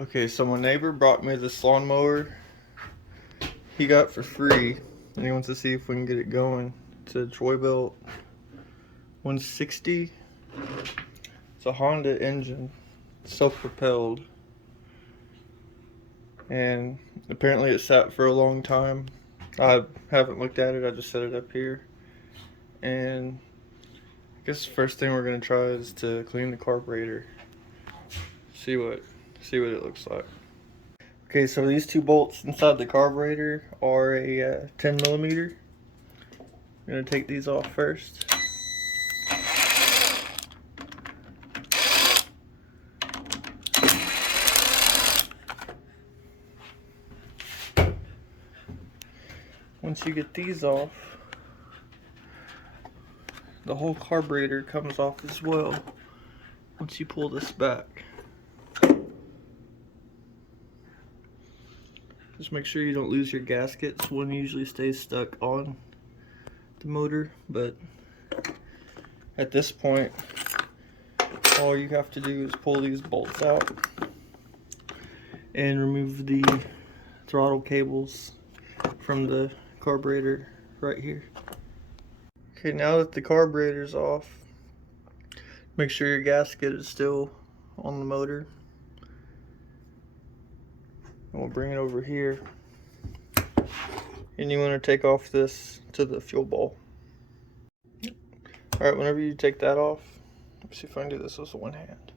Okay, so my neighbor brought me this lawnmower he got for free, and he wants to see if we can get it going. It's a Troybilt 160. It's a Honda engine, self-propelled, and apparently it sat for a long time. I haven't looked at it, I just set it up here. And I guess the first thing we're gonna try is to clean the carburetor. See what it looks like. Okay, so these two bolts inside the carburetor are a 10 millimeter. I'm gonna take these off first. Once you get these off, the whole carburetor comes off as well once you pull this back. Just make sure you don't lose your gaskets. One usually stays stuck on the motor, but at this point all you have to do is pull these bolts out and remove the throttle cables from the carburetor right here. Okay, now that the carburetor's off, make sure your gasket is still on the motor. And we'll bring it over here. And you want to take off this to the fuel bowl. Alright, whenever you take that off, let's see if I can do this with one hand.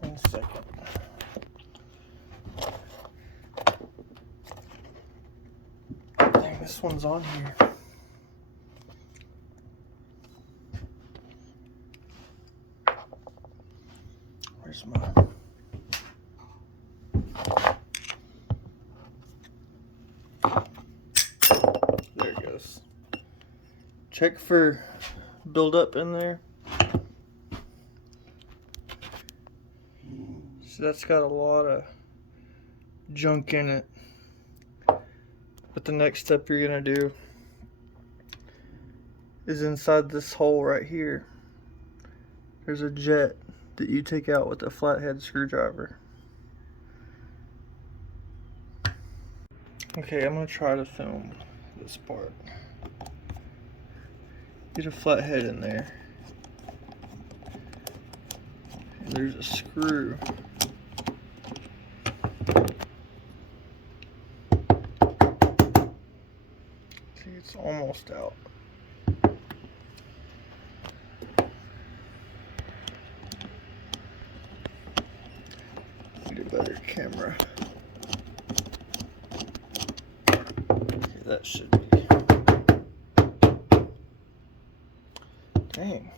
One second. Dang, this one's on here. Where's mine? There it goes. Check for buildup in there. So that's got a lot of junk in it. But the next step you're gonna do is inside this hole right here. There's a jet that you take out with a flathead screwdriver. Okay, I'm gonna try to film this part. Get a flathead in there. And there's a screw. See, it's almost out. Need a better camera. Okay, that should be. Dang.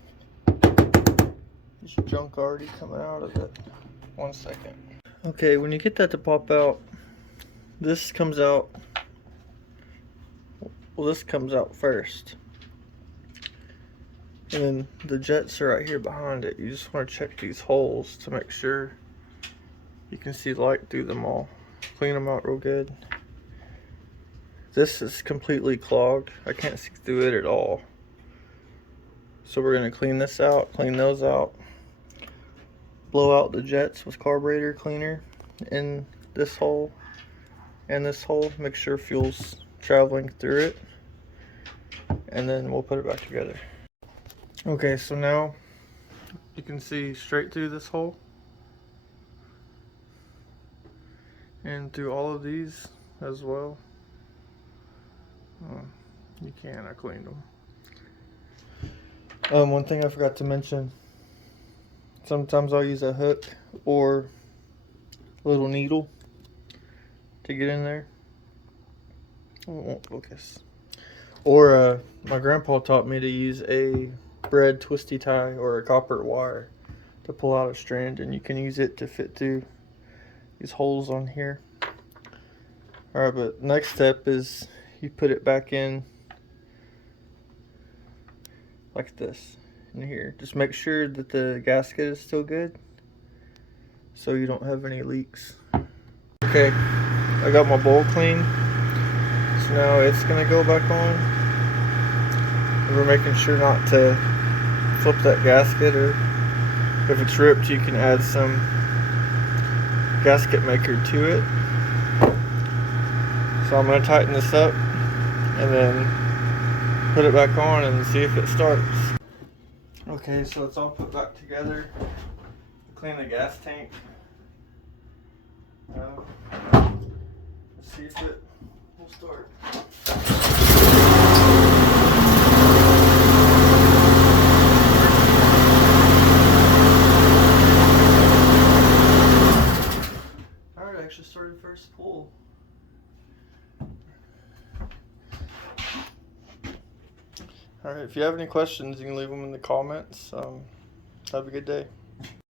There's junk already coming out of it. 1 second. Okay, when you get that to pop out, this comes out. Well, this comes out first. And then the jets are right here behind it. You just want to check these holes to make sure you can see light through them all. Clean them out real good. This is completely clogged. I can't see through it at all. So we're going to clean this out, clean those out. Blow out the jets with carburetor cleaner in this hole and this hole. Make sure fuel's traveling through it. And then we'll put it back together. Okay, so now you can see straight through this hole. And through all of these as well. Oh, you can, I cleaned them. One thing I forgot to mention. Sometimes I'll use a hook or a little needle to get in there. Oh, it won't focus. Or my grandpa taught me to use a bread twisty tie or a copper wire to pull out a strand, and you can use it to fit through these holes on here. Alright, but next step is you put it back in like this in here. Just make sure that the gasket is still good so you don't have any leaks. Okay, I got my bowl clean, so now it's gonna go back on. And we're making sure not to flip that gasket or If it's ripped, you can add some gasket maker to it. So I'm going to tighten this up and then put it back on and see if it starts. Okay, so it's all put back together. Clean the gas tank. Let's see if it will start. Alright, I actually started first pull. Alright, if you have any questions, you can leave them in the comments. Have a good day.